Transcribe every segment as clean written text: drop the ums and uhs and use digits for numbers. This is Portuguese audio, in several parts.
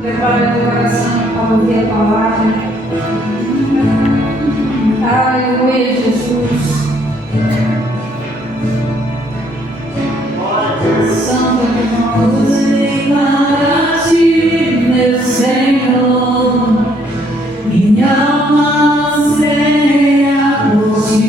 Prepara teu coração para ouvir a palavra. Aleluia, Jesus. Santo de para ti, meu Senhor, minha alma anseia por ti.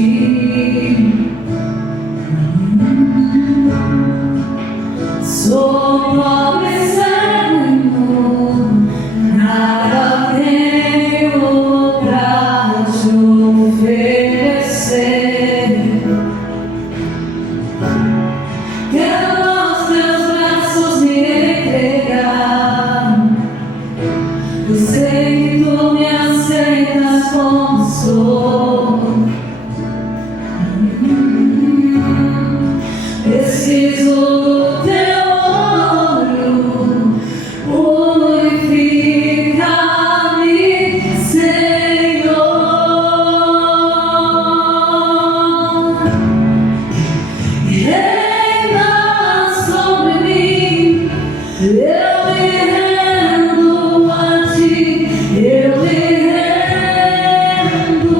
Sou pobre, cego e nu, nada tenho pra te oferecer. Quero aos teus braços me entregar. Eu sei que tu me aceitas como sou. Preciso do teu olho, purifica-me, Senhor. Reina sobre mim, eu me rendo a ti, eu me rendo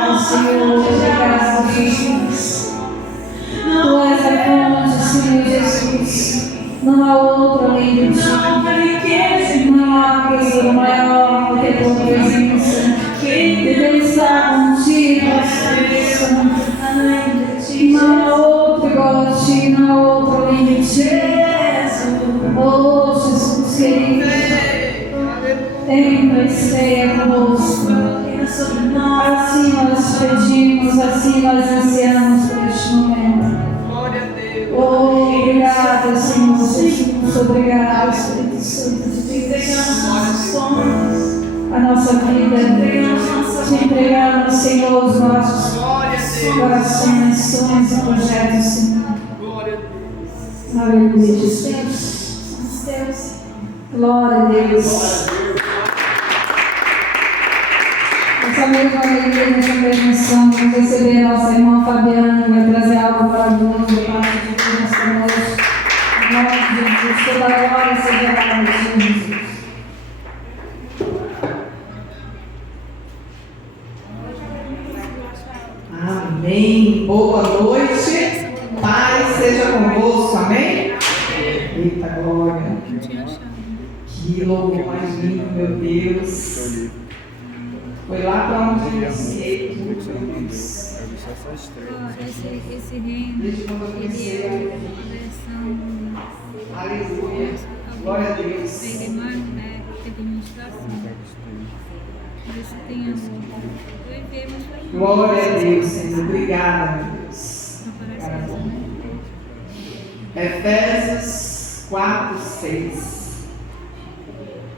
Obrigado, Senhor. Obrigado, Jesus. Tu és a fonte, Senhor Jesus. Não há outro além de ti. Não há tesouro maior do que a tua presença. E Deus está contigo, Espírito Santo. Não há outro igual a ti, não há outro além de ti. Oh, Jesus querido, entra e esteja conosco. Assim nós pedimos, assim nós ansiamos por este momento. Oh, obrigada, Senhor Jesus, obrigado, Espírito Santo. A nossa vida, te entregamos, Senhor, os nossos corações, sonhos e projetos, Senhor. Aleluia, Jesus. Glória a Deus. Nessa mesma alegria, nessa mesma ação, vamos receber a nossa irmã Fabiana, que vai trazer algo maravilhoso da parte de Deus nesta noite. Em nome de Jesus, toda a glória seja dada a Jesus. Amém. Boa noite. Paz seja convosco. Amém? Eita glória. Que louvor mais lindo, meu Deus. Foi lá para onde eu iniciei tudo, meu Deus. Esse reino, Desde quando eu comecei a ouvir. Aleluia. Glória a Deus. Ele é teve ministração. Mas tem amor. Eu enviei, mas foi Glória a Deus, Senhor. Obrigada, meu Deus. Efésios 4, 6.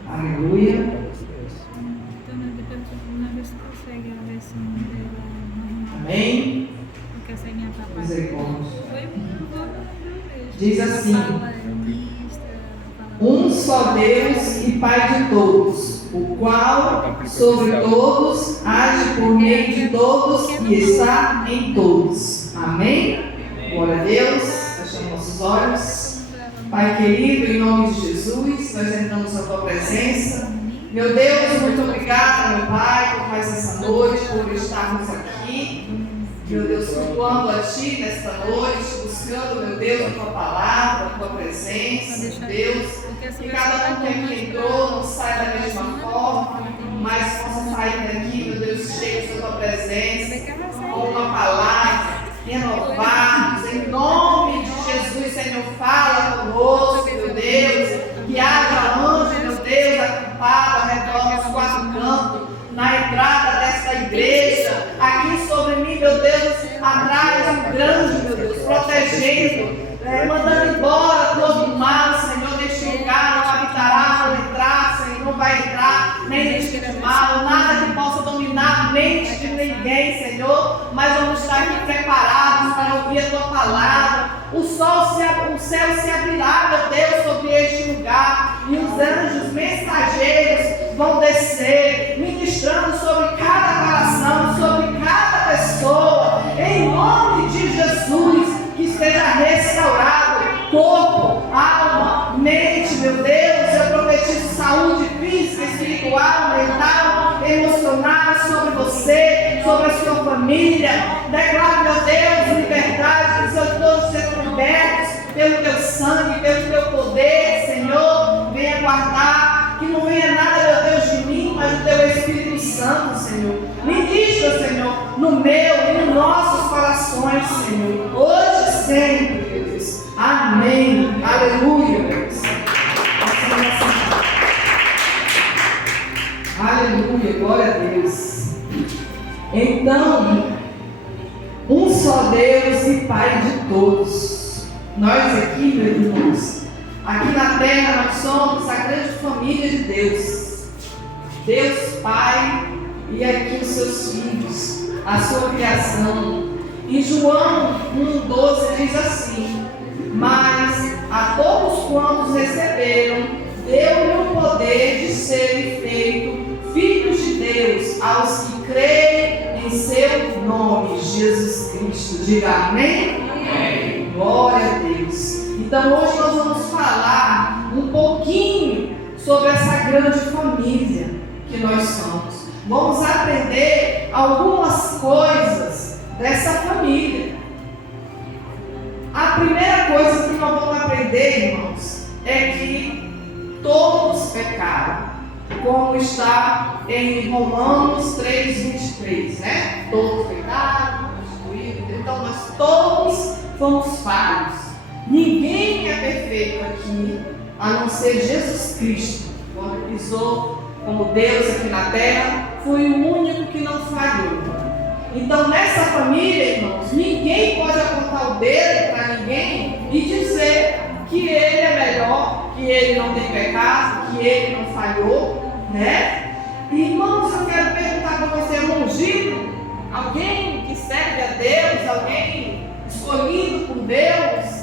Aleluia. Então, depois vamos ver se consegue a versão dela normal. Amém. Porque essa é minha papai. Misericórdia. Foi muito. Diz assim: Fala ministra, fala. um só Deus e Pai de todos, o qual sobre todos age por meio de todos e está em todos. Amém? Glória a Deus. Fechamos nossos olhos. Pai querido, em nome de Jesus, nós entramos na tua presença. Meu Deus, muito obrigada, meu Pai, por mais essa noite, por estarmos aqui. Meu Deus, cultuando a Ti nesta noite, buscando, meu Deus, a Tua palavra, a Tua presença, meu Deus. Que cada um que aqui entrou não saia da mesma forma, mas possa sair daqui, meu Deus, cheio da Tua presença, com uma palavra, renovados, em nome de Jesus, Senhor, fala conosco, meu Deus, que haja anjo, meu Deus, acampado ao redor dos quatro cantos, na entrada desta igreja, aqui sobre mim, meu Deus, atrás um grande, meu Deus, protegendo, mandando embora todo o mal, Senhor, neste lugar não habitará, não entrar, Senhor, não vai entrar, nem neste mal, nada que possa dominar a mente de ninguém, Senhor, mas vamos estar aqui preparados para ouvir a Tua palavra. O céu se abrirá, meu Deus, sobre este lugar, e os anjos mensageiros vão descer, ministrando sobre cada coração, sobre cada pessoa, em nome de Jesus, que esteja restaurado, corpo, alma, mente, meu Deus, eu profetizo saúde física, espiritual, mental, emocional sobre você, sobre a sua família. Declaro, meu Deus, liberdade, que seus todos sejam libertos pelo Teu sangue, pelo Teu poder, Senhor. Venha guardar, que não venha nada, meu Deus, de mim, mas do Teu Espírito Santo, Senhor. Ministra, Senhor, no meu e nos nossos corações, Senhor, hoje e sempre, meu Deus. Amém. Aleluia, meu Deus. Aleluia, glória a Deus. Então, um só Deus e Pai de todos. Nós aqui, meus irmãos, aqui na terra nós somos a grande família de Deus. Deus Pai e aqui os seus filhos, a sua criação. Em João 1,12 diz assim: mas a todos quantos receberam, deu-lhe o poder de serem feitos filhos de Deus, aos que creem em seu nome, Jesus Cristo. Diga amém? Amém. Glória a Deus. Então hoje nós vamos falar um pouquinho sobre essa grande família que nós somos. Vamos aprender algumas coisas dessa família. A primeira coisa que nós vamos aprender, irmãos, é que todos pecaram, como está em Romanos 3:23, né? Todos pecaram, constituídos. Então nós todos fomos falhos. Ninguém é perfeito aqui, a não ser Jesus Cristo. Quando pisou como Deus aqui na terra, foi o único que não falhou. Então nessa família, irmãos, ninguém pode apontar o dedo para ninguém e dizer que ele é melhor, que ele não tem pecado, que ele não falhou, né? Irmãos, eu quero perguntar para você, ungido, alguém que serve a Deus, alguém escolhido por Deus,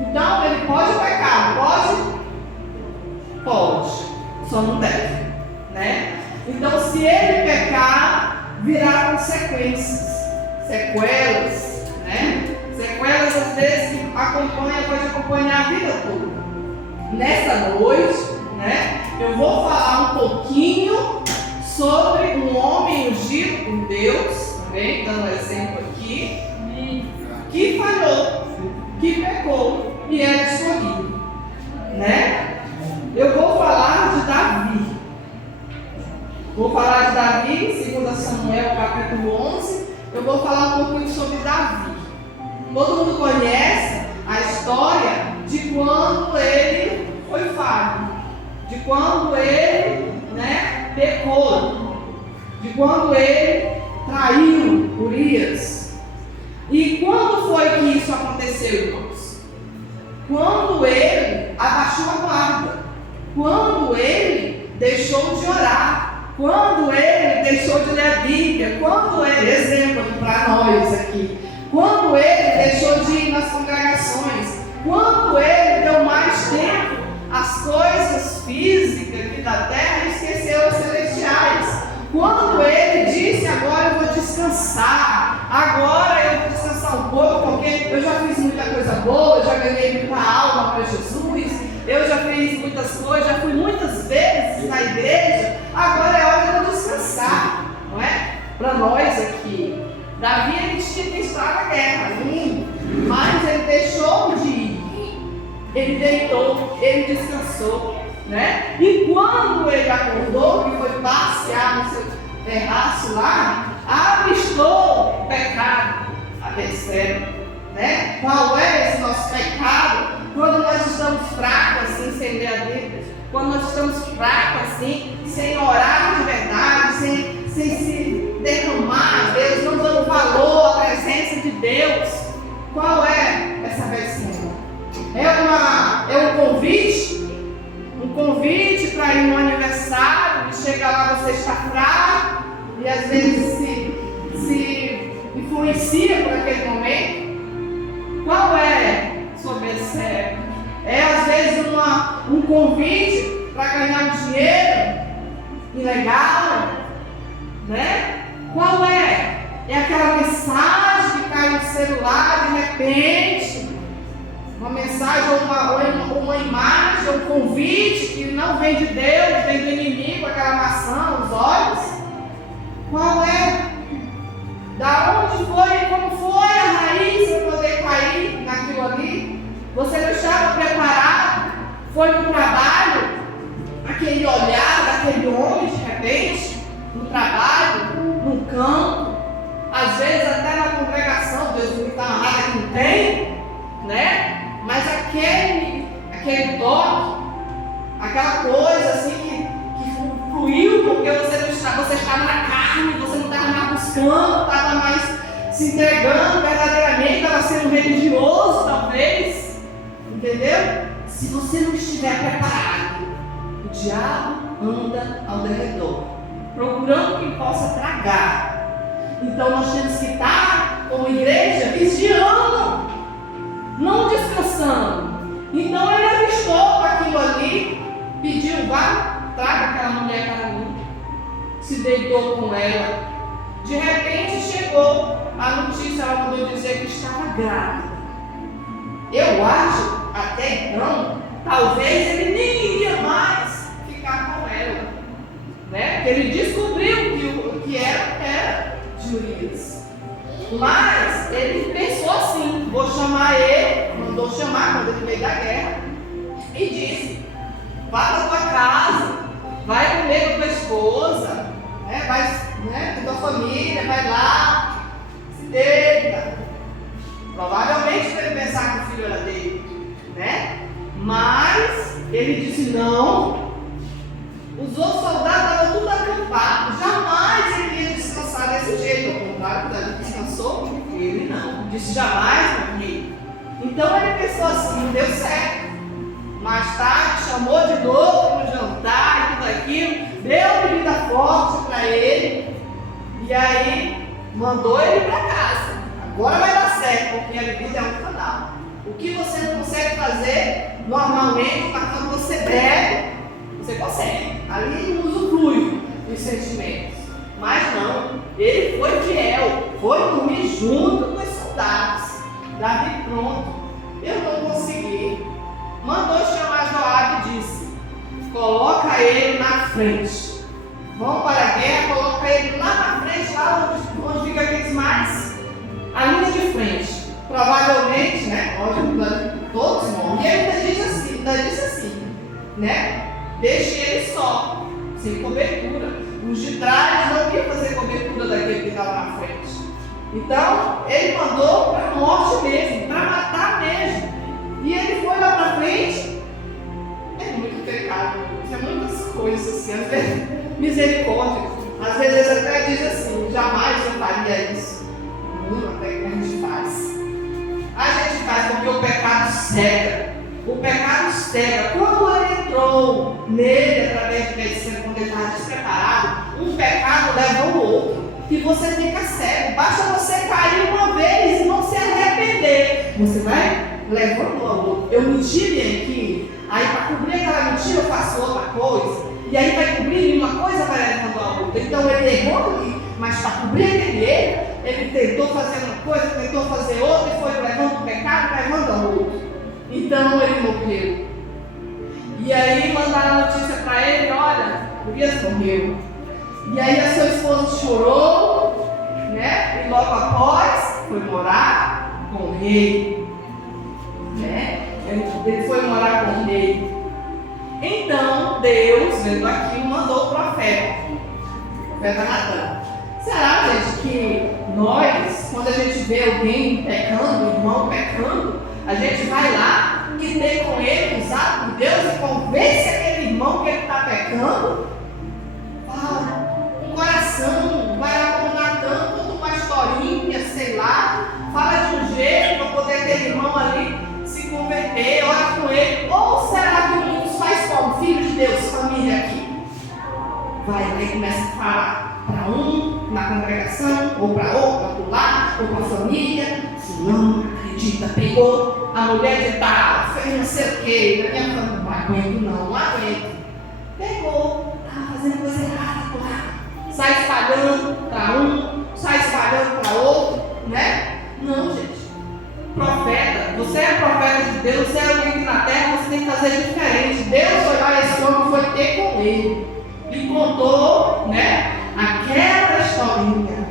então ele pode pecar, pode? Pode, só não deve, né? Então se ele pecar, virá consequências, sequelas, né? Sequelas às vezes que pode acompanhar a vida toda. Nessa noite, né, eu vou falar um pouquinho sobre um homem ungido por Deus, também dando exemplo aqui, que falhou, que pecou e era escolhido, né? Eu vou falar de Davi. Vou falar de Davi, 2 Samuel capítulo 11. Eu vou falar um pouquinho sobre Davi. Todo mundo conhece a história de quando ele foi falho, de quando ele, né, pecou, de quando ele traiu Urias. E quando foi que isso aconteceu, irmãos? Quando ele abaixou a guarda, quando ele deixou de orar, quando ele deixou de ler a Bíblia, quando ele, exemplo para nós aqui, quando ele deixou de ir nas congregações, quando ele deu mais tempo às coisas físicas aqui da terra e esqueceu as celestiais, quando ele disse, agora eu vou descansar, agora eu vou descansar um pouco, porque eu já fiz muita coisa boa, eu já ganhei muita alma para Jesus, eu já fiz muitas coisas, já fui muitas vezes na igreja, agora é hora de eu descansar, não é? Para nós aqui. Davi, ele tinha que estar na guerra, mas ele deixou de ir, ele deitou, ele descansou, né? E quando ele acordou, que foi passear no seu terraço lá, avistou o pecado, a terceira, né? Qual é esse nosso pecado? Quando nós estamos fracos assim, sem ler a Bíblia, quando nós estamos fracos assim, sem orar de verdade, sem se derramar a Deus, não dando valor à presença de Deus, qual é essa versão? É um convite para ir no aniversário, e chega lá, você está fraco, e às vezes se influencia por aquele momento. Qual é sobre esse século? É às vezes um convite para ganhar um dinheiro ilegal, né? Qual é? É aquela mensagem que cai no celular de repente, uma mensagem ou uma imagem, um convite que não vem de Deus, vem do inimigo, aquela maçã, os olhos. Qual é? Da onde foi, como foi a raiz para poder cair naquilo ali? Você não estava preparado? Foi no trabalho, aquele olhar daquele homem de repente, no trabalho, no campo, às vezes até na congregação, Deus não está nada que não tem, né? Mas aquele toque, aquela coisa assim que fluiu porque você estava na carne, você não estava mais buscando, não estava mais se entregando verdadeiramente, estava sendo religioso talvez, entendeu? Se você não estiver preparado, o diabo anda ao redor, procurando quem possa tragar. Então nós temos que estar como igreja vigiando, não descansando. Então ele avistou aquilo ali, pediu, vá, traga aquela mulher para mim, se deitou com ela. De repente chegou a notícia, ela mandou dizer que estava grávida. Eu acho, até então, talvez ele nem iria mais ficar com ela, né? Porque ele descobriu que era de Urias. Mas ele pensou assim, vou chamar ele, mandou chamar quando ele veio da guerra, e disse, vá para tua casa, vai comer com tua esposa, vai com tua família, vai lá, se deita. Provavelmente ele pensar que o filho era dele, né? Mas ele disse não. Os outros soldados estavam tudo acampados, jamais ele ia descansar desse jeito. Ao contrário, Davi descansou, ele não. Disse jamais, morri. Então ele pensou assim, deu certo. Mais tarde chamou de novo para o jantar e tudo aquilo, deu bebida forte para ele e aí mandou ele para casa. Agora vai dar certo, porque a bebida é um canal. O que você não consegue fazer normalmente, mas quando você bebe, você consegue. Ali usufrui dos sentimentos. Mas não, ele foi fiel, foi dormir junto com os soldados. Davi pronto, eu não consegui. Mandou chamar Joabe e disse, coloca ele na frente. Vamos para a guerra, coloca ele lá na frente, lá onde fica aqueles mais, a linha de frente. Provavelmente, né? Todos morrem. E ainda disse assim, né? Deixe ele só, sem cobertura. Os de trás não iam fazer cobertura daquele que estava na frente. Então, ele mandou para a morte mesmo, para matar mesmo. E ele foi lá para frente. É muito pecado, é muitas coisas assim, às vezes, misericórdia. Às vezes até diz assim, jamais eu faria isso. Não, até que a gente faz. A gente faz porque o pecado cega. O pecado cega. Quando ele entrou nele, através de medicina, quando ele estava despreparado, um pecado leva o outro. E você fica cego. Basta você cair uma vez e não se arrepender. Você vai levando ao outro. Eu menti bem aqui. Aí para cobrir aquela mentira eu faço outra coisa. E aí vai cobrir uma coisa, vai levando ao outro. Então ele errou ali, mas para cobrir aquele erro, ele tentou fazer uma coisa, tentou fazer outra e foi levando o pecado, levando ao outro. Então ele morreu. E aí mandaram a notícia para ele, olha, Urias morreu. E aí a sua esposa chorou, né? E logo após foi morar com o rei. Né? Ele foi morar com o rei. Então Deus, vendo aquilo, mandou o profeta Natan. Será, gente, que nós, quando a gente vê alguém pecando, um irmão pecando, a gente vai lá e tem com ele, usado por Deus, e convence aquele irmão que ele está pecando? Fala, um coração, vai lá como Natan, conta uma historinha, sei lá, fala de um jeito para poder aquele irmão ali se converter, ora com ele. Ou será que muitos faz como? Filho de Deus, família aqui. Vai, aí começa a falar para um na congregação, ou para outro, para lá, ou para a família. Não acredita, pegou a mulher de tal, fez não sei o quê, minha família, não aguento não aguento. Pegou, estava fazendo coisa errada lá. Sai espalhando para um, sai espalhando para outro, né? Não, gente. Profeta, você é profeta de Deus, você é alguém que na terra você tem que fazer diferente. Deus foi lá e esse homem foi ter com ele. E contou, né, aquela historinha.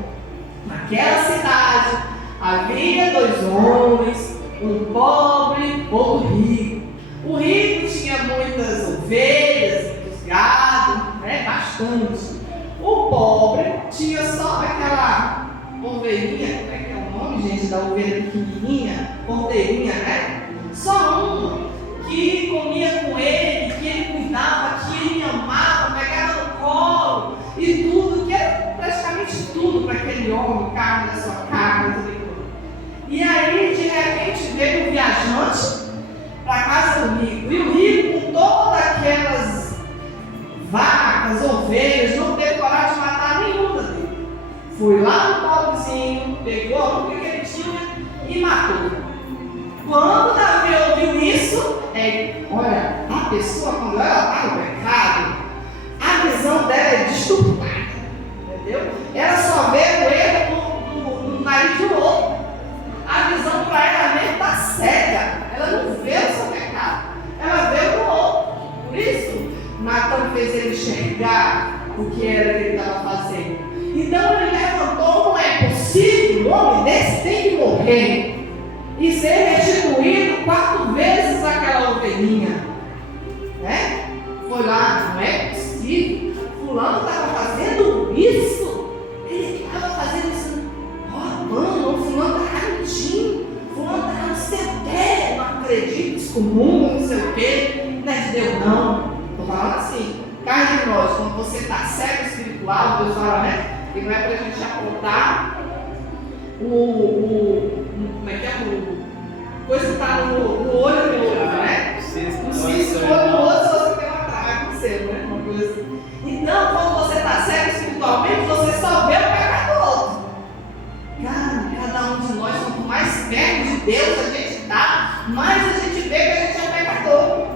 Naquela cidade havia dois homens, um pobre, outro rico. O rico tinha muitas ovelhas, muitos gado, né, bastante. O pobre tinha só aquela ovelhinha, como é que é o nome, gente, da ovelha pequenininha, porteirinha, né? Só uma que comia com ele, que ele cuidava, que ele amava, pegava no colo e tudo, que era praticamente tudo para aquele homem, carne da sua carne, tudo. E aí, de repente, veio um viajante para a casa do rico. E o rico, com todas aquelas vacas, ovelhas, não teve coragem de matar nenhuma dele. Foi lá no pobrezinho, pegou a única que ele tinha e matou. Quando Davi ouviu isso, olha, a pessoa, quando ela está no pecado, a visão dela é distorcida, entendeu? Ela só vê o erro no nariz do outro. A visão para ela mesmo está cega. Ela não vê o seu pecado, ela vê o outro. Por isso, Natan fez ele enxergar o que era que ele estava fazendo. Então ele levantou um alguém e ser restituído 4 vezes aquela ovelhinha, né? Foi lá, não é possível, fulano estava fazendo isso, ele estava fazendo isso, roubando, fulano estava mentindo, fulano estava não sei o quê, não acredito, excomungo, não sei o quê, não é de Deus não. Estou falando assim, cá de nós, quando você está cego espiritual, Deus fala, né? Que não é para a gente apontar como é que é? Coisa que está no olho do outro, né? O cisco no olho do outro, se você tem uma praga no seu, né? Uma coisa assim. Então, quando você está cego espiritualmente, você só vê o pecado do outro. Cara, cada um de nós, quanto mais perto de Deus a gente está, mais a gente vê que a gente é pecador.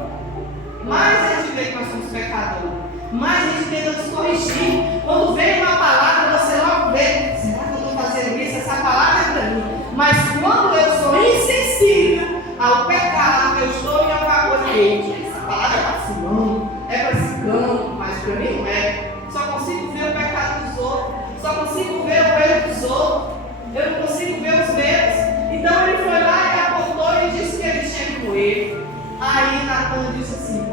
Mais a gente vê que nós somos pecadores. Mais a gente tenta nos corrigir. Quando vem uma palavra, você logo vê: será que eu estou fazendo isso? Essa palavra é para mim. Mas quando eu sou insensível ao pecado, eu estou em alguma coisa, essa palavra é para fulano, é para ciclano, mas para mim não é. Só consigo ver o pecado dos outros, só consigo ver o erro dos outros, eu não consigo ver os meus. Então ele foi lá e apontou e disse que ele tinha que morrer. Aí Natan disse assim: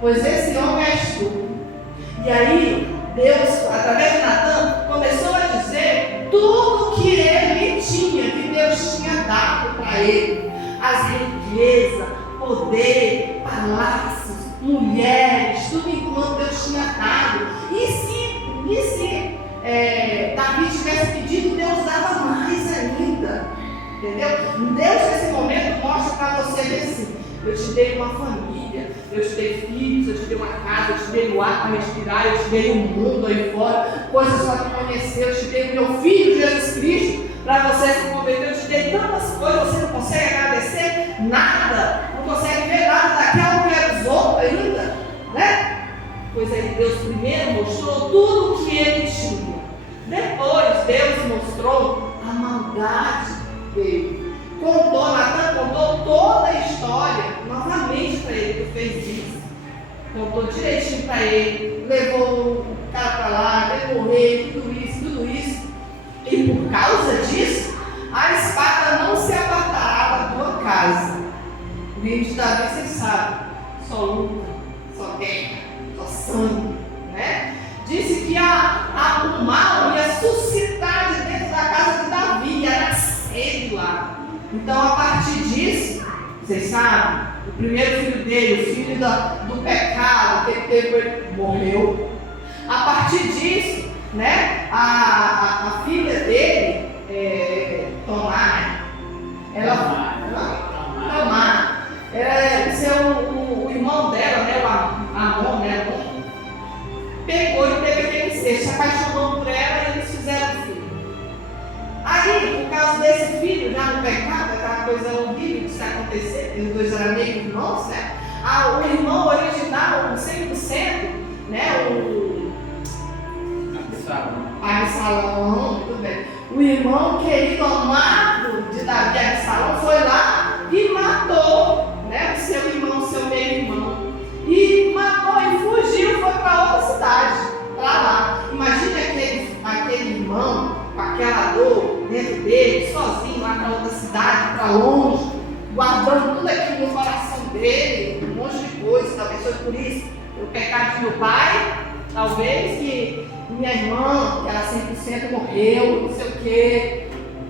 pois esse homem és tu. E aí Deus, através de Natan, começou a dizer tudo que ele tinha, que Deus tinha dado para ele: as riquezas, poder, palácios, mulheres, tudo enquanto Deus tinha dado. E se Davi tivesse pedido, Deus dava mais ainda. Entendeu? Deus nesse momento mostra para você assim: eu te dei uma família, eu te dei filhos, eu te dei uma casa, eu te dei o ar para respirar, eu te dei o mundo aí fora, coisas para te conhecer, eu te dei o meu Filho Jesus Cristo para você se converter, eu te dei tantas coisas, você não consegue agradecer nada, não consegue ver nada daquela que era dos outros ainda, né? Pois aí Deus primeiro mostrou tudo o que ele tinha, depois Deus mostrou a maldade dele. Natan contou toda a história novamente para ele, que fez isso. Contou direitinho para ele, levou o cara para lá, levou o rei, tudo isso. E por causa disso, a espada não se apartará da tua casa. O reino de Davi, vocês sabem, só luta, só guerra, só sangue, né? Disse que o mal ia suscitar de dentro da casa de Davi, ia nascer de lá. Então, a partir disso, vocês sabem, o primeiro filho dele, o filho do pecado que ele teve, morreu. A partir disso, né, a filha dele, Tamar, o irmão dela, né, o Amon, né, pegou e teve aquele ser, se apaixonou por ela e eles fizeram filho. Aí, por causa desse filho, já no pecado, aquela coisa horrível que se acontecer, os dois eram meio irmãos, né? O irmão original, 100%, né? O Absalão, muito bem. O irmão querido, amado de Davi, Absalão, foi lá e matou, né? O seu irmão, seu meio-irmão. E matou e fugiu, foi para outra cidade, para lá. Imagina aquele irmão com aquela dor dentro dele, sozinho lá para outra cidade, para longe, guardando tudo aquilo no coração dele, um monte de coisa. Talvez foi por isso, o pecado de meu pai, talvez que minha irmã, que era 100%, morreu, não sei o quê,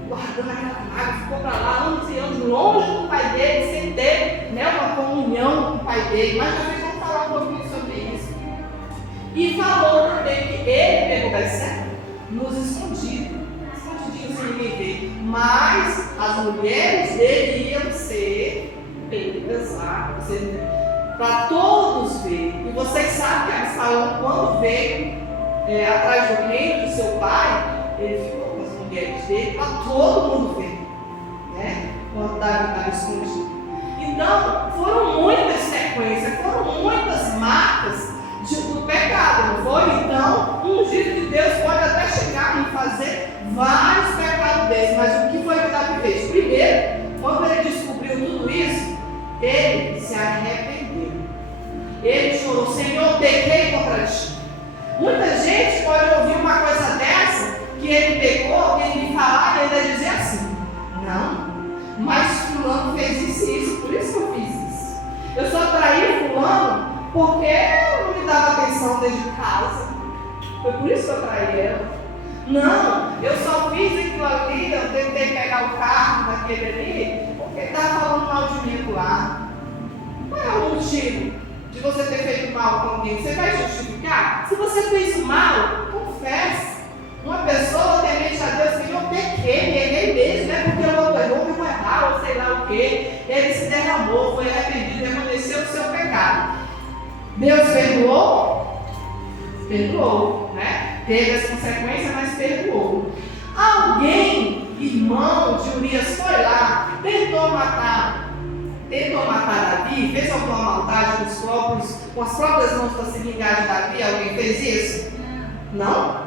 guardando aquela mágoa, ficou para lá anos e anos, longe do pai dele, sem ter, né, uma comunhão com o pai dele. Mas nós vamos falar um pouquinho sobre isso. E falou também que ele pegou Betseba nos escondidos sem ninguém ver, mas as mulheres dele iam ser pegas lá, para todos verem. E vocês sabem que Absalão, quando veio atrás do reino de seu pai, ele ficou com as mulheres dele para todo mundo ver, né? Quando Davi estava escondido. Então, foram muitas sequências, foram muitas marcas do pecado, não foi? Então, um ungido de Deus pode até chegar e fazer vários pecados desses, mas o que foi que Davi fez? Primeiro, quando ele descobriu tudo isso, ele se arrependeu. Ele chorou: Senhor, pequei contra ti. Muita gente pode ouvir uma coisa dessa, que ele pecou, ele falar e ainda dizer assim: porque ela não me dava atenção dentro de casa. Foi por isso que eu traí ela. Não, eu só fiz aquilo ali, eu tentei pegar o carro daquele ali, porque ele estava falando mal de mim lá. Qual é o motivo de você ter feito mal com alguém? Você vai justificar? Se você fez o mal, confesse. Uma pessoa temente a Deus que eu pequei, errei mesmo, não é porque o outro errou que eu vou errar, ou sei lá o quê. Ele se derramou, foi arrependido, reconheceu o seu pecado. Deus perdoou? Perdoou, né? Teve as consequências, mas perdoou. Alguém, irmão de Urias, foi lá, tentou matar Davi, fez alguma maldade com as próprias mãos para se vingar de Davi? Alguém fez isso? Não?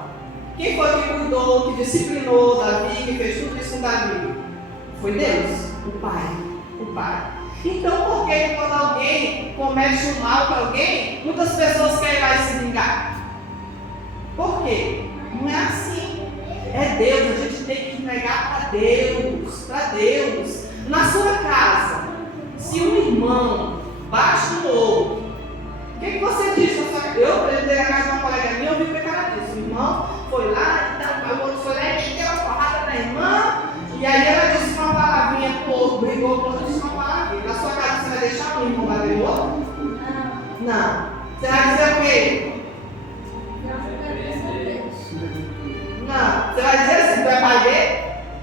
Quem foi que cuidou, que disciplinou Davi, que fez tudo isso com Davi? Foi Deus, o Pai. Então, por que quando alguém comete um mal para alguém, muitas pessoas querem ir lá e se vingar? Por quê? Não é assim. É Deus, a gente tem que entregar para Deus. Na sua casa, se um irmão bate no outro, o que você diz na sua casa? Eu entrei na casa de uma colega minha, eu vi pecado disso. O irmão foi lá, então, o outro foi lá e deu uma porrada na irmã, e aí ela disse uma palavrinha pro outro, brigou com o outro, disse uma palavrinha. Na sua casa você vai deixar um irmão bater o outro? Não. Você vai dizer o quê? Não. Você vai dizer assim, tu é pai dele?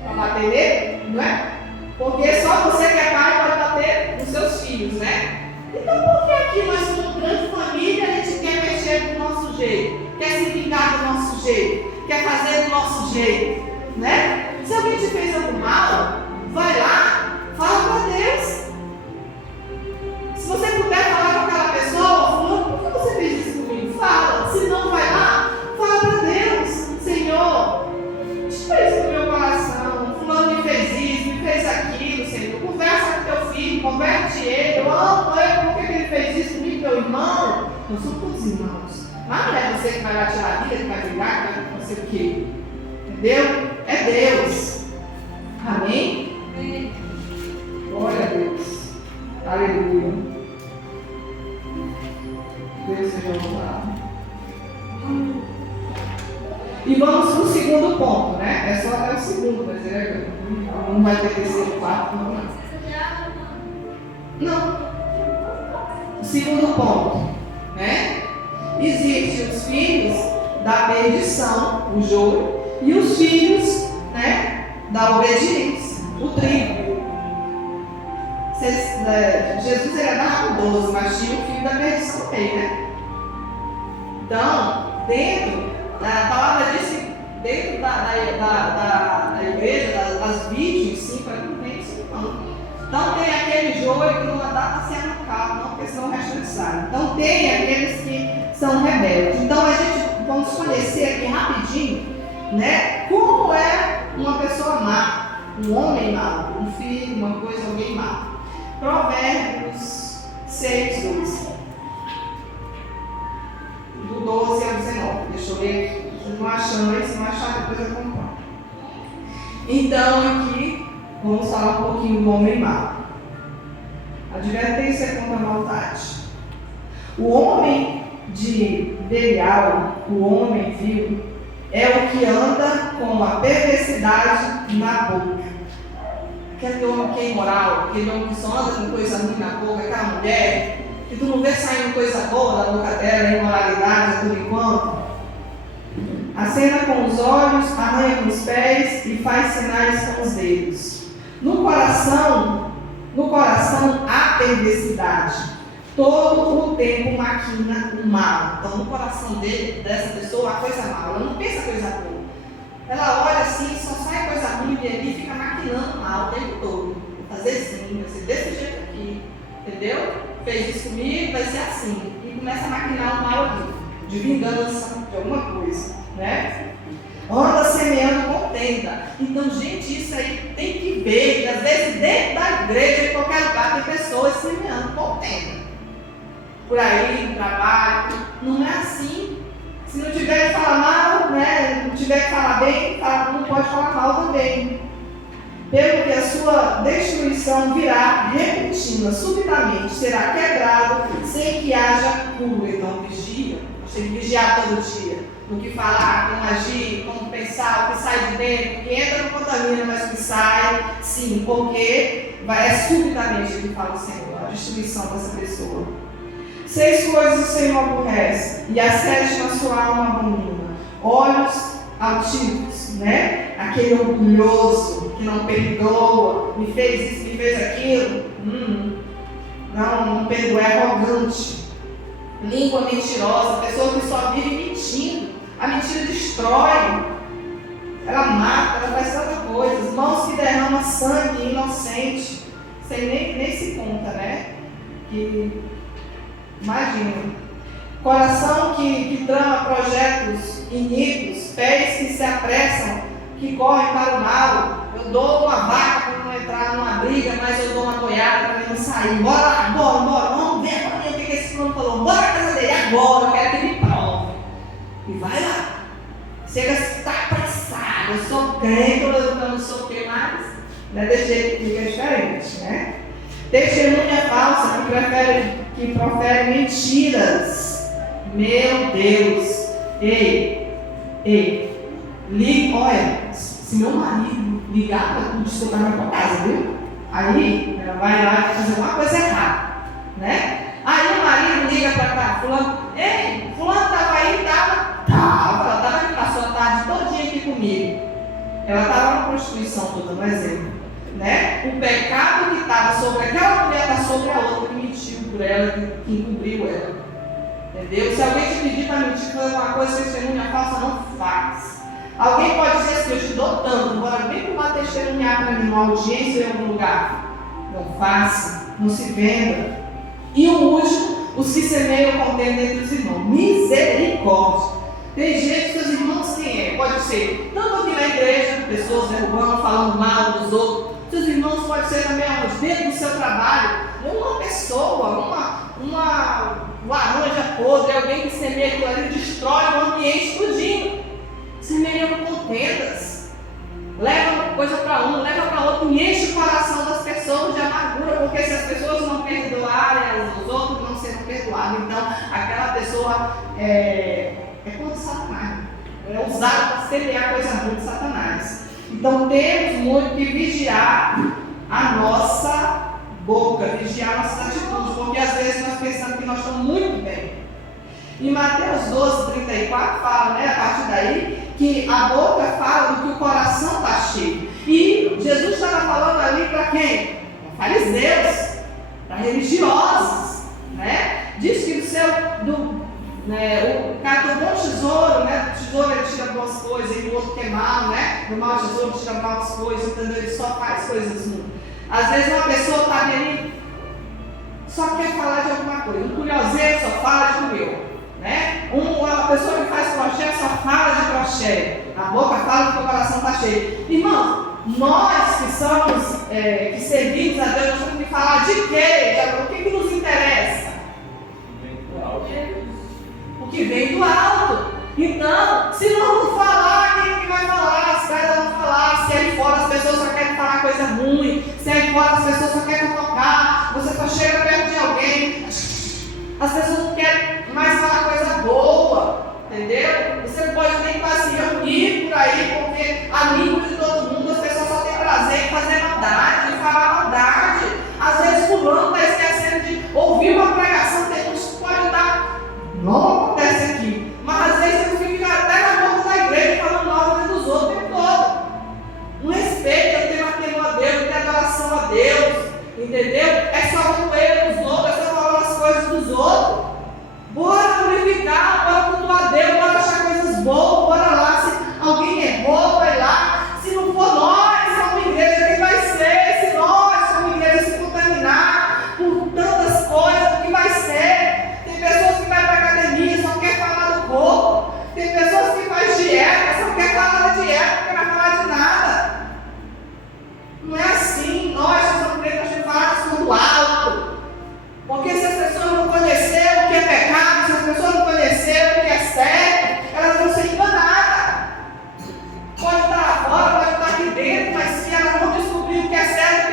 Vai bater nele? Não é? Porque só você que é pai pode bater nos seus filhos, né? Então por que aqui nós somos grande família, a gente quer mexer do nosso jeito? Quer se vingar do nosso jeito? Quer fazer do nosso jeito? Né? Se alguém te fez algum mal, vai lá, fala para Deus. Se você puder falar com aquela pessoa, fulano, por que você fez isso comigo? Fala. Se não, vai lá, fala para Deus. Senhor, tira isso do meu coração. Fulano me fez isso, me fez aquilo, Senhor. Conversa com teu filho, converte ele. Eu amo ele, por que ele fez isso comigo, meu irmão? Nós somos todos irmãos. Mas não é você que vai lá tirar a vida, que vai brigar, que vai não sei o quê. Entendeu? É Deus. Amém? Amém. Glória a Deus. Aleluia. Deus seja louvado. E vamos para o segundo ponto, né? É só até o segundo, mas não vai ter terceiro, quarto, não. O segundo ponto, né? Existem os filhos da perdição, o joio, e os filhos, né, da obediência, o trigo. Jesus era maravilhoso, mas tinha o filho da perdição também, né? Então, a palavra diz que dentro da igreja, das virgens, sim, para não tem isso não. Então tem aquele joio que não dá para ser arrancado, não, porque senão o restante sai. Então tem aqueles que são rebeldes. Então a gente vamos conhecer aqui rapidinho, né, como é uma pessoa má, um homem mau, um filho, uma coisa, alguém mau. Provérbios 6, 12. Do 12 ao 19. Deixa eu ver aqui. Vocês não acham aí? Se não achar, depois eu compro. Então aqui vamos falar um pouquinho do homem mau. Advertência contra a maldade. O homem de Belial, o homem vil, é o que anda com a perversidade na boca. Aquele homem que é imoral, aquele homem que só anda com coisa ruim na boca, aquela mulher que tu não vê saindo coisa boa da boca dela, imoralidade, por enquanto. Acena com os olhos, arranha com os pés e faz sinais com os dedos. No coração há perversidade. Todo o tempo maquina o mal. Então, no coração dessa pessoa, há coisa mal. Ela não pensa coisa boa. Ela olha assim, só sai coisa ruim e ali fica maquinando mal o tempo todo. Vou fazer assim, vai ser desse jeito aqui. Entendeu? Fez isso comigo, vai ser assim. E começa a maquinar o mal ali. De vingança, de alguma coisa. Né? Anda semeando contenda. Então, gente, isso aí tem que ver. Que às vezes dentro da igreja, em qualquer lugar, tem pessoas semeando contenda. Por aí, no trabalho. Não é assim. Se não tiver que falar mal, né? Não tiver que falar bem, não pode falar mal também. Pelo que a sua sua destruição virá repentina, subitamente, será quebrado, sem que haja cura. Então, vigia. Nós temos que vigiar todo dia. No que falar, como agir, como pensar, o que sai de dentro, o que entra não contamina, mas o que sai, sim, porque é subitamente o que fala o Senhor, a destruição dessa pessoa. 6 coisas o Senhor aborrece, e a 7ª sua alma abomina. Olhos altivos, né? Aquele orgulhoso que não perdoa, me fez isso, me fez aquilo. Não perdoa, é arrogante. Língua mentirosa, pessoa que só vive mentindo. A mentira destrói, ela mata, ela faz tanta coisa. Mãos que derramam sangue inocente, sem nem se conta, né? Imagina. Coração que trama projetos iníquos, pés que se apressam, que correm para o mal. Eu dou uma vaca para não entrar numa briga, mas eu dou uma boiada para não sair. Bora lá, bora, vamos ver para mim o que esse fulano falou. Bora na casa dele agora, eu quero que ele prove. E vai lá. Chega a estar apressado. Eu sou crente, eu não sou o que mais. Né? Desse jeito que é diferente, né? Testemunha falsa que profere mentiras. Meu Deus. Ei. Olha, se meu marido ligar para tu escutar na tua casa, viu? Aí ela vai lá e fazer uma coisa errada, né? Aí o marido liga para cá, fulano, ei, fulano estava aí, ela estava aqui, passou a tarde todinha aqui comigo. Ela estava na prostituição, estou dando um exemplo, né? O pecado que estava sobre aquela mulher está sobre a outra que mentiu por ela, que encobriu ela. Entendeu? Se alguém te pedir para mentir por alguma coisa, testemunha falsa, não faz. Alguém pode dizer assim, eu te dou tanto, agora vem para testemunhar para mim numa audiência em algum lugar. Não faça, não se venda. E o último, os que semeiam contenda entre os irmãos. Misericórdia. Tem gente que os irmãos quem é? Pode ser tanto aqui na igreja, pessoas derrubando, falando mal dos outros. Seus irmãos pode ser também dentro do seu trabalho. Uma pessoa, uma laranja podre, alguém que semeia aquilo ali, destrói o ambiente explodindo. Semeiam contendas. Leva coisa para um, leva para outro, e enche o coração das pessoas de amargura, porque se as pessoas não perdoarem, os outros não serão perdoados. Então, aquela pessoa é contra Satanás. É usada para semear coisa ruim de Satanás. Então, temos muito que vigiar a nossa boca, vigiar nossas atitudes, porque às vezes nós pensamos que nós estamos muito bem. Em Mateus 12, 34, fala, né, a partir daí, que a boca fala do que o coração está cheio. E Jesus estava falando ali para quem? Para fariseus, para religiosos, né? Diz que o cara tem um bom tesouro, né? Do tesouro ele tira boas coisas, e o outro que é mau, né? Do mau tesouro tira maus coisas, entendeu? Ele só faz coisas ruins. Às vezes uma pessoa está ali, só quer falar de alguma coisa. Um curioseiro só fala de comer. Né? Uma pessoa que faz crochê só fala de crochê. A boca fala que o coração está cheio. Irmãos, nós que somos, que servimos a Deus, nós temos que falar de quê? O que nos interessa? O que vem do alto. Então, se nós não falar, quem que vai falar? As pedras vão falar. Se aí fora as pessoas só querem falar coisa ruim, se aí fora as pessoas só querem fofocar, você só chega perto de alguém, as pessoas não querem mais falar coisa boa, entendeu? Você não pode nem se reunir por aí, porque a língua de todo mundo, as pessoas só têm prazer em fazer maldade, em falar maldade. Às vezes fulano está esquecendo de ouvir uma pregação, tem uns que pode estar, não acontece aqui, mas às vezes você fica até na porta da igreja falando mal dos outros o tempo todo. Não respeita, não tem temor a Deus, não tem adoração a Deus, entendeu? É só roer os outros, é só falar as coisas dos outros. Bora glorificar, bora cultuar a Deus, bora achar coisas boas, bora lá. Se alguém errou, vai lá. Se não for nós, como igreja, quem vai ser? Se nós, como igreja, se contaminar por tantas coisas, o que vai ser? Tem pessoas que vão para a academia, só quer falar do corpo. Tem pessoas que fazem dieta, só quer falar da dieta, não quer falar de nada. Não é assim. Nós somos igreja, nós temos que falar do alto. Porque se as pessoas não conheceram o que é pecado, se as pessoas não conheceram o que é certo, elas vão ser enganadas. Pode estar lá fora, pode estar aqui dentro, mas se elas não descobrirem o que é certo,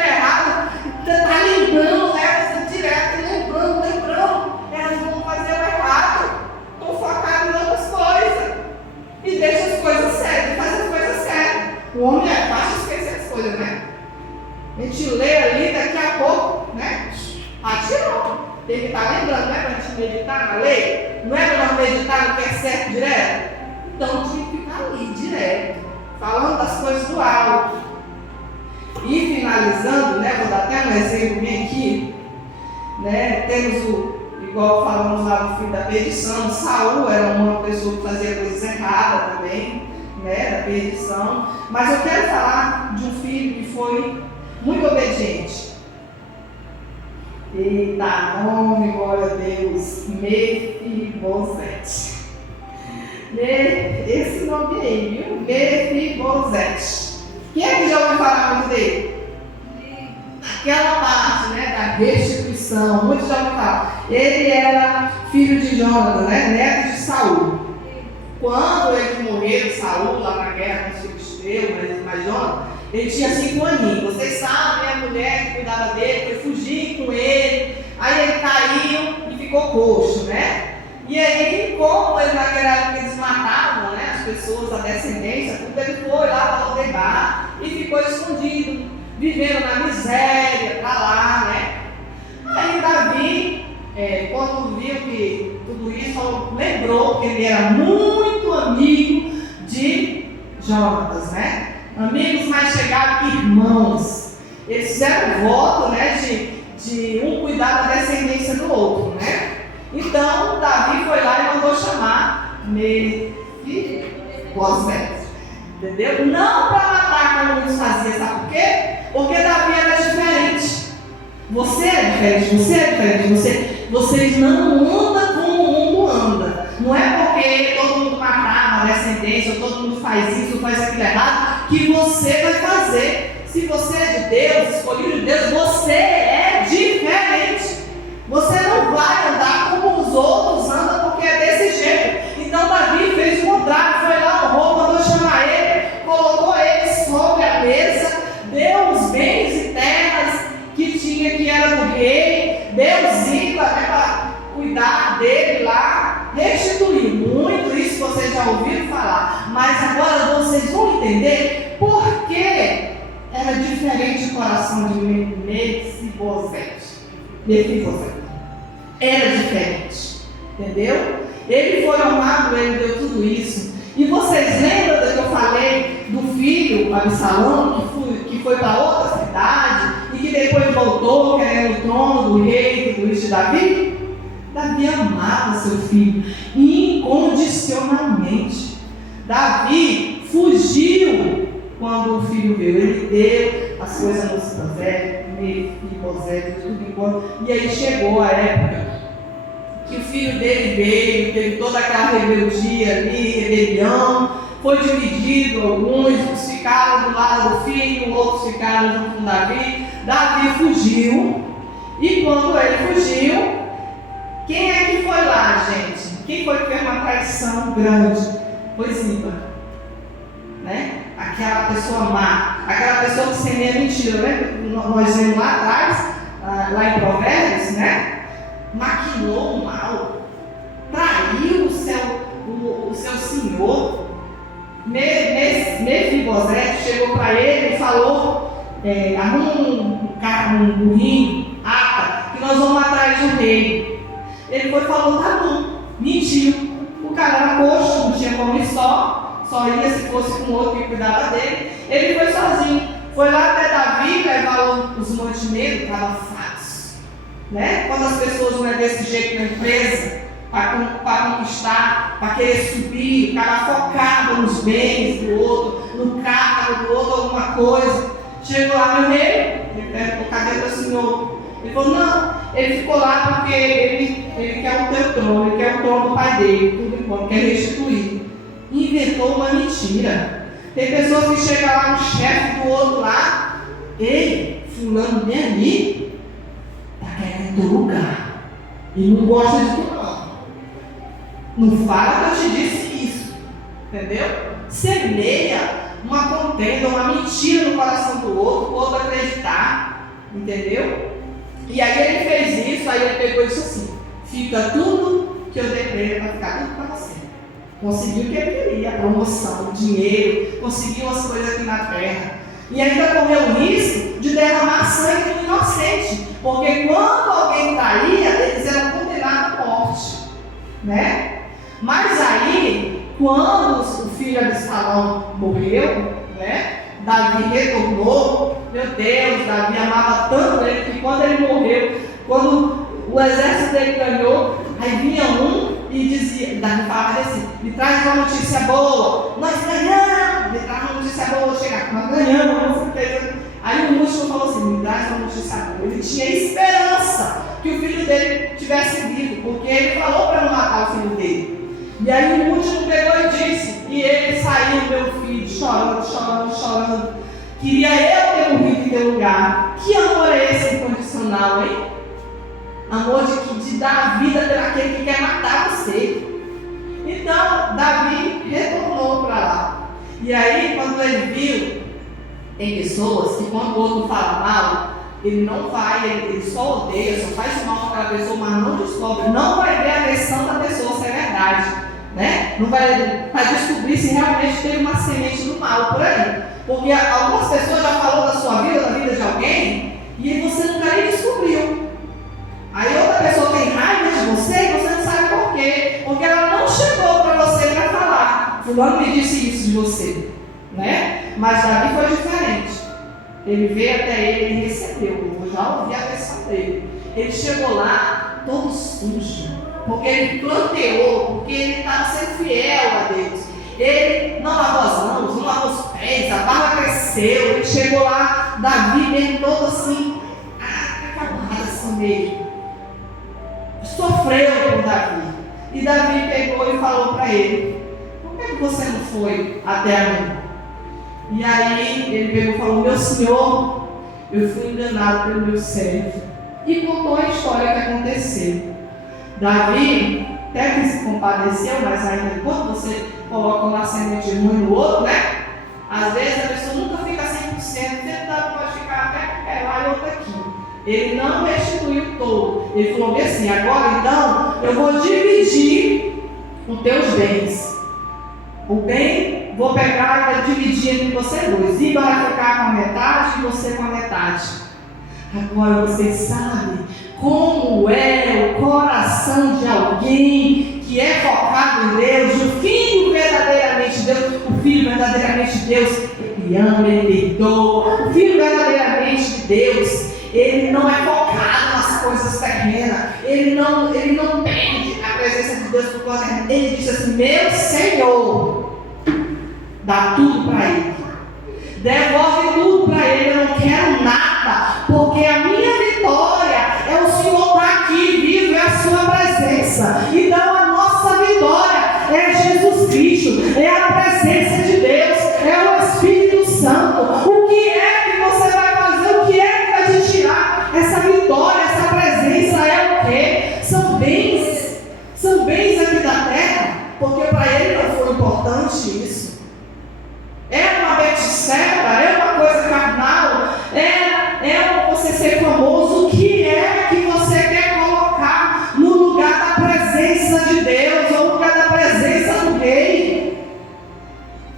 A gente lê ali, daqui a pouco, né? Atirou. Tem que estar lembrando, não é para a gente meditar na lei? Não é para nós meditar no que é certo direto? Então tinha que ficar ali, direto, falando das coisas do alto. E finalizando, né? Vou dar até um exemplo bem aqui. Né? Temos igual falamos lá no fim da perdição, Saul era uma pessoa que fazia coisas erradas também, né? Da perdição. Mas eu quero falar de um filho que foi muito obediente. Eita, nome, glória a Deus, Mefibosete. Esse nome aí, viu? Mefibosete. Quem é que já ouviu falar muito dele? Aquela parte, né, da restituição, muitos já ouviram falar. Ele era filho de Jonatas, né, neto de Saul. Quando eles morreram, Saul, lá na guerra com os filisteus, mas Jonatas, ele tinha 5 aninhos. Vocês sabem, a mulher que cuidava dele foi fugir com ele. Aí ele caiu e ficou coxo, né? E aí, como ele naquela época eles matavam, né, as pessoas, a descendência, tudo, ele foi lá para Lodebar e ficou escondido, vivendo na miséria, para lá, né? Aí Davi, quando viu que tudo isso, lembrou que ele era muito amigo de Jonatas, né? Amigos mais chegados que irmãos. Eles fizeram voto, né, de um cuidar da descendência do outro, né? Então, Davi foi lá e mandou chamar Mefibosete, entendeu? Não para matar como eles faziam, sabe por quê? Porque Davi era diferente. Você é diferente, vocês não andam como o mundo anda. Não é porque todo mundo matava a descendência, ou todo mundo faz isso, ou faz aquilo errado, que você vai fazer. Se você é de Deus, escolhido de Deus, você é diferente. Você não vai andar como os outros andam, porque é desse jeito. Então Davi fez o contrário, foi lá, honrou, mandou chamar ele, colocou ele sobre a mesa, deu os bens e terras que tinha, que era do rei, deu Ziba, né, para cuidar dele lá, restituir. Muito isso vocês já ouviram falar, mas agora vocês vão entender por que era diferente o coração de Mefibosete. Era diferente, entendeu? Ele foi honrado, ele deu tudo isso. E vocês lembram do que eu falei do filho Absalão, que foi para outra cidade e que depois voltou querendo o trono do rei, tudo isso de Davi? Davi amava seu filho incondicionalmente. Davi fugiu quando o filho veio. Ele deu as coisas no Mefibosete, tudo embora. E aí chegou a época que o filho dele veio, teve toda aquela rebeldia ali, rebelião, foi dividido, alguns ficaram do lado do filho, outros ficaram junto com Davi. Davi fugiu, e quando ele fugiu, quem é que foi lá, gente? Quem foi que fez uma traição grande? Foi Ziba, né? Aquela pessoa má, aquela pessoa que semeia mentira, né? Nós vemos lá atrás, lá em Provérbios, né? Maquinou o mal, traiu o seu senhor. Mefibosete chegou para ele e falou: arruma um burrinho, ata, que nós vamos atrás de um rei. Ele foi e falou: tá bom, mentiu. O cara era coxo, não tinha como ir só ia se fosse com outro que cuidava dele. Ele foi sozinho, foi lá até Davi, levar os mantimentos, estava fácil, né? Quando as pessoas não é desse jeito na empresa, para conquistar, para querer subir, o cara focado nos bens do outro, no carro do outro, alguma coisa. Chegou lá no rei, ele perguntou: cadê teu senhor? Ele falou: não, ele ficou lá porque ele quer o teu trono, ele quer o trono do pai dele, tudo enquanto quer restituir. Inventou uma mentira. Tem pessoas que chegam lá no chefe do outro lá: ei, fulano vem ali, está querendo teu lugar e não gosta de tu não. Não fala que eu te disse isso, entendeu? Semeia uma contenda, uma mentira no coração do outro, o outro acreditar, entendeu? E aí ele fez isso, aí ele pegou e disse assim: fica tudo que eu dei para ele, vai ficar tudo para você. Conseguiu o que ele queria, a promoção, o dinheiro, conseguiu as coisas aqui na terra. E ainda correu o risco de derramar sangue do inocente, porque quando alguém traía, eles eram condenados à morte, né? Mas aí, quando o filho de Absalão morreu, né? Davi retornou. Meu Deus, Davi amava tanto ele que quando ele morreu, quando o exército dele ganhou, aí vinha um e dizia, Davi falava assim: me traz uma notícia boa, nós ganhamos, me traz uma notícia boa, chegar, nós ganhamos, com certeza. Aí o último falou assim: me traz uma notícia boa. Ele tinha esperança que o filho dele tivesse vivo, porque ele falou para não matar o filho dele. E aí o último pegou e disse, e ele saiu, meu filho, chorando, chorando, chorando. Queria eu ter morrido em teu lugar. Que amor é esse incondicional, hein? Amor de dar a vida pelaquele que quer matar você. Então, Davi retornou para lá. E aí, quando ele viu, tem pessoas que quando o outro fala mal, ele não vai, ele só odeia, só faz mal para aquela pessoa, mas não descobre, não vai ver a versão da pessoa se é verdade. Né? Não vai descobrir se realmente teve uma semente do mal por aí. Porque algumas pessoas já falaram da sua vida, da vida de alguém, e você nunca nem descobriu. Aí outra pessoa tem raiva de você e você não sabe por quê. Porque ela não chegou para você para falar: fulano me disse isso de você, né? Mas Davi foi diferente. Ele veio até ele e recebeu. Eu já ouvi a versão dele. Ele chegou lá todo sujo, porque ele planteou, porque ele estava sendo fiel a Deus. Ele não lavou as mãos, não lavou os pés, a barba cresceu. Ele chegou lá, Davi mesmo todo assim, acabado assim mesmo. Sofreu por Davi. E Davi pegou e falou para ele: por que você não foi até a mim? E aí ele pegou e falou: meu senhor, eu fui enganado pelo meu servo. E contou a história que aconteceu. Davi até que se compadeceu, mas ainda quando você coloca uma semente de um no outro, né? Às vezes a pessoa nunca fica 100%, sempre pode ficar até lá e outro aqui. Ele não restituiu todo. Ele falou assim: agora então eu vou dividir os teus bens. O bem vou pegar e vou dividir entre vocês dois. E vai ficar com a metade e você com a metade. Agora vocês sabem como é o coração de alguém que é focado em Deus, o filho verdadeiramente de Deus. O filho verdadeiramente de Deus, ele ama, ele perdoa. O filho verdadeiramente de Deus, ele não é focado nas coisas terrenas. Ele não perde a presença de Deus por causa terrena. Ele diz assim: meu Senhor, dá tudo para ele. Devolve tudo para ele, eu não quero nada, porque a minha vitória é o Senhor estar aqui vivo, é a sua presença. Então a nossa vitória é Jesus Cristo, é a presença de Deus, é o Espírito Santo. O que é que você vai fazer? O que é que vai te tirar essa vitória, essa presença? É o quê? São bens aqui da terra, porque para ele não foi importante isso. É uma Betseba, é uma coisa carnal, é você ser famoso. O que é que você quer colocar no lugar da presença de Deus, ou no lugar da presença do Rei?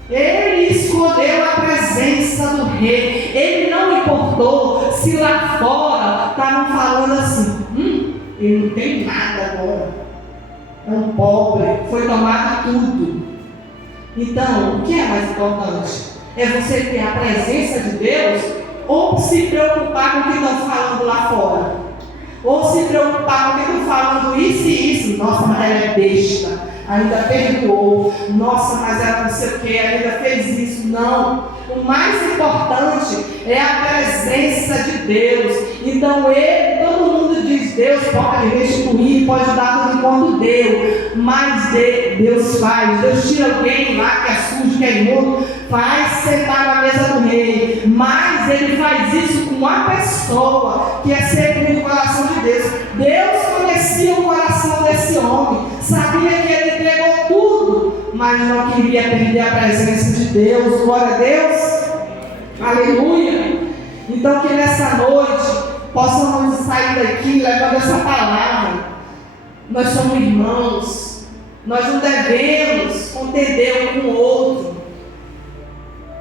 Ele escolheu a presença do Rei. Ele não importou se lá fora estavam falando assim: ele não tem nada agora, é um pobre, foi tomado tudo. Então, o que é mais importante? É você ter a presença de Deus, ou se preocupar com o que estão falando lá fora? Ou se preocupar com o que estão falando isso e isso? Nossa, mas ela é besta, ainda perdoou. Nossa, mas ela não sei o que, ainda fez isso. Não. O mais importante é a presença de Deus. Então todo mundo diz: Deus pode restituir, pode dar tudo enquanto deu. Mas Deus faz. Deus tira alguém lá que é sujo, que é imundo, faz sentar na mesa do rei. Mas Ele faz isso com uma pessoa que é segundo o coração de Deus. Deus conhecia o coração desse homem, sabia que ele entregou tudo, mas não queria perder a presença de Deus. Glória a Deus. Aleluia. Então que nessa noite possamos sair daqui levando essa palavra. Nós somos irmãos, nós não devemos contender um com o outro.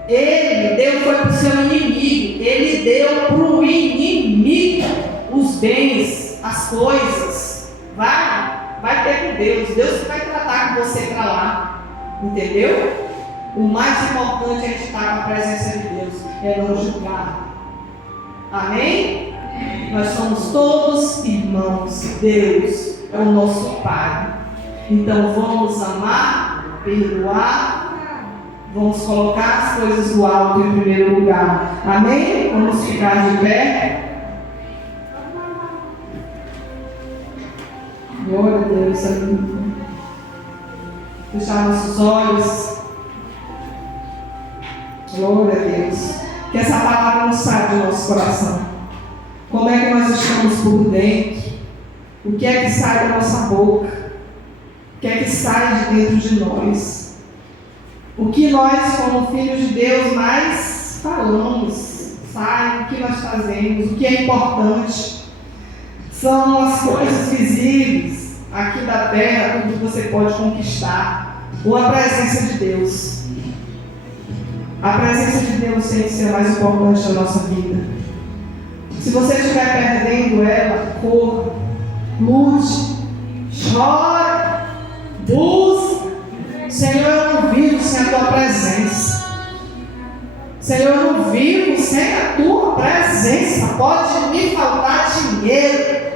Ele deu foi para o seu inimigo. Ele deu para o inimigo os bens, as coisas. Vai ter com Deus. Deus que vai tratar com você para lá. Entendeu? O mais importante é estar na presença de Deus. É não julgar. Amém? Nós somos todos irmãos. Deus é o nosso Pai. Então vamos amar, perdoar, vamos colocar as coisas do alto em primeiro lugar. Amém? Vamos ficar de pé. Glória a Deus, amigo. Fechar nossos olhos. Glória a Deus. Que essa palavra não saia do nosso coração. Como é que nós estamos por dentro? O que é que sai da nossa boca? O que é que sai de dentro de nós? O que nós, como filhos de Deus, mais falamos, sai, o que nós fazemos, o que é importante. São as coisas visíveis aqui da terra, tudo que você pode conquistar, ou a presença de Deus. A presença de Deus tem que ser o mais importante da nossa vida. Se você estiver perdendo ela, corra, lute, chore, busque. Senhor, eu não vivo sem a tua presença. Senhor, eu não vivo sem a tua presença. Pode me faltar dinheiro,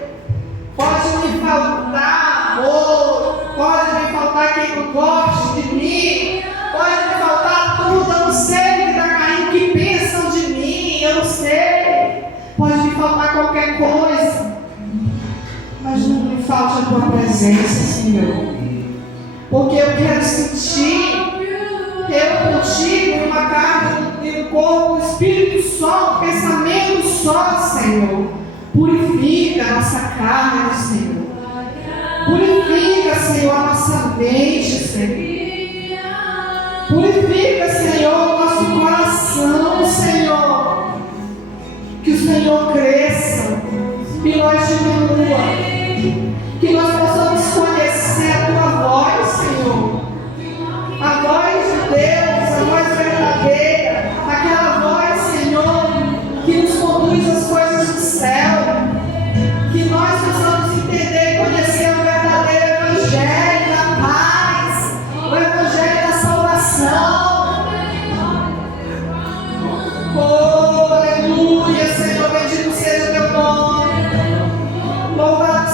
pode me faltar amor, pode me faltar quem não goste de mim, pode me faltar tudo. Eu não sei o que está caindo, o que pensam de mim, eu não sei. Pode me faltar qualquer coisa, mas não me falte a tua presença, Senhor. Porque eu quero sentir eu contigo, uma carne e um corpo, um espírito só, um pensamento só, Senhor. Purifica a nossa carne, Senhor. Purifica, Senhor, a nossa mente, Senhor. Purifica, Senhor, o nosso coração, Senhor. Que o Senhor cresça, que nós diminua, que nós possamos conhecer a tua voz, Senhor. A voz de Deus, a voz verdadeira, aquela voz, Senhor, que nos conduz às coisas do céu. Que nós possamos entender e conhecer o verdadeiro Evangelho da paz, o Evangelho da salvação. Oh, aleluia, Senhor, bendito seja o teu nome. Louvado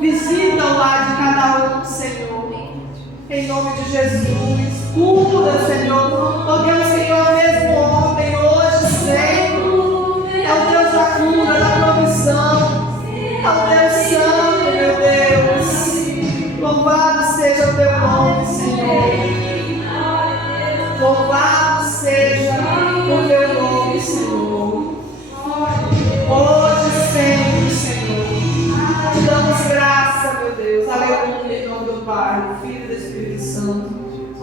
Visita o lar de cada um, Senhor. Em nome de Jesus. Cura, Senhor. Porque o Senhor é mesmo ontem, hoje, sempre. É o Deus da cura, da provisão. É o Deus Santo, meu Deus. Louvado seja o teu nome, Senhor. Louvado seja o teu nome, Senhor. Hoje e sempre, Senhor. Te damos graça, meu Deus. Aleluia, em nome do Pai, do Filho e do Espírito Santo.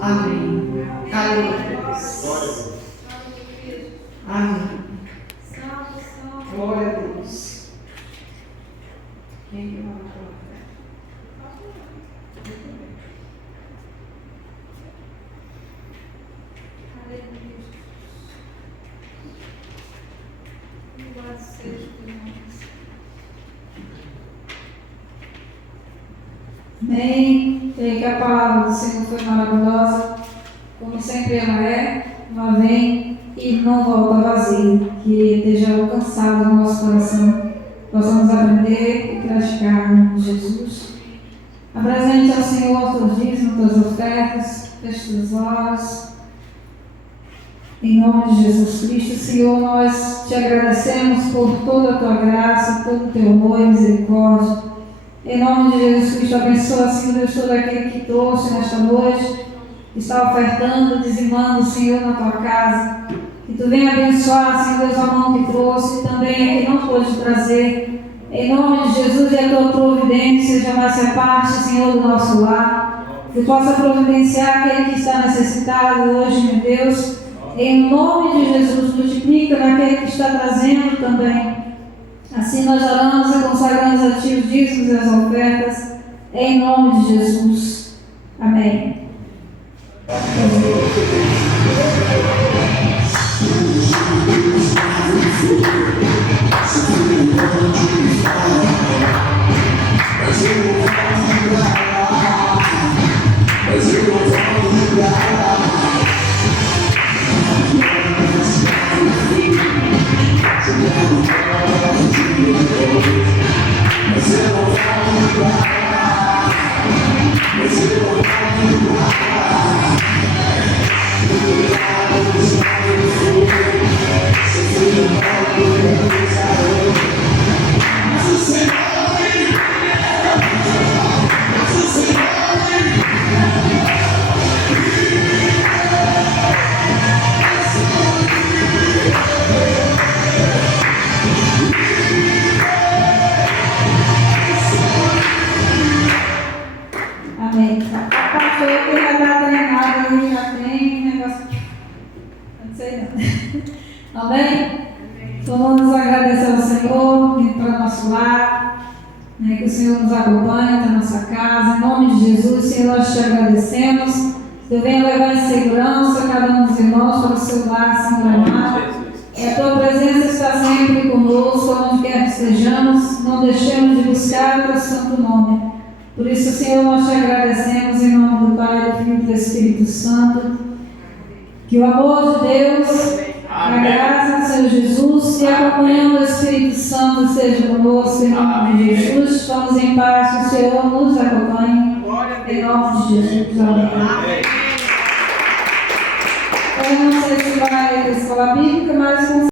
Amém. Aleluia. Amém. Glória a Deus. Quem que vai falar? Louvado seja o teu nome. Amém. Creio que a palavra do Senhor foi maravilhosa, como sempre ela vem e não volta vazia, que esteja alcançado no nosso coração, possamos aprender e praticar em nome de Jesus. Apresente ao Senhor teus dízimos, tuas ofertas, feche os olhos. Em nome de Jesus Cristo, Senhor, nós te agradecemos por toda a tua graça, todo o teu amor e misericórdia. Em nome de Jesus Cristo, abençoa, Senhor Deus, todo aquele que trouxe nesta noite, que está ofertando, dizimando, Senhor, na tua casa. Que tu venha abençoar, Senhor Deus, a mão que trouxe, e também a que não pôde trazer. Em nome de Jesus, e a tua providência jamais se aparte, Senhor, do nosso lar. Que possa providenciar aquele que está necessitado hoje, meu Deus. Em nome de Jesus, multiplica naquele que está trazendo também. Assim nós oramos e consagramos a Ti os dízimos e as ofertas, em nome de Jesus. Amém. Amém. A pastor que já está treinado ali, já tem negócio. Não sei não. Amém? Então vamos agradecer ao Senhor, vir para nosso lar, né, que o Senhor nos acompanha até a nossa casa. Em nome de Jesus, Senhor, nós te agradecemos. Que venha levar em segurança cada um dos irmãos para o seu lar, Senhor amado. E a tua presença está sempre conosco, onde quer que estejamos. Não deixemos de buscar o teu santo nome. Por isso, Senhor, nós te agradecemos em nome do Pai, do Filho e do Espírito Santo. Que o amor de Deus, a graça do Senhor Jesus e acompanhando o Espírito Santo esteja conosco em nome de Jesus. Vamos em paz, que o Senhor nos acompanhe em nome de Jesus. Amém. Eu não sei se vai ter escola bíblica.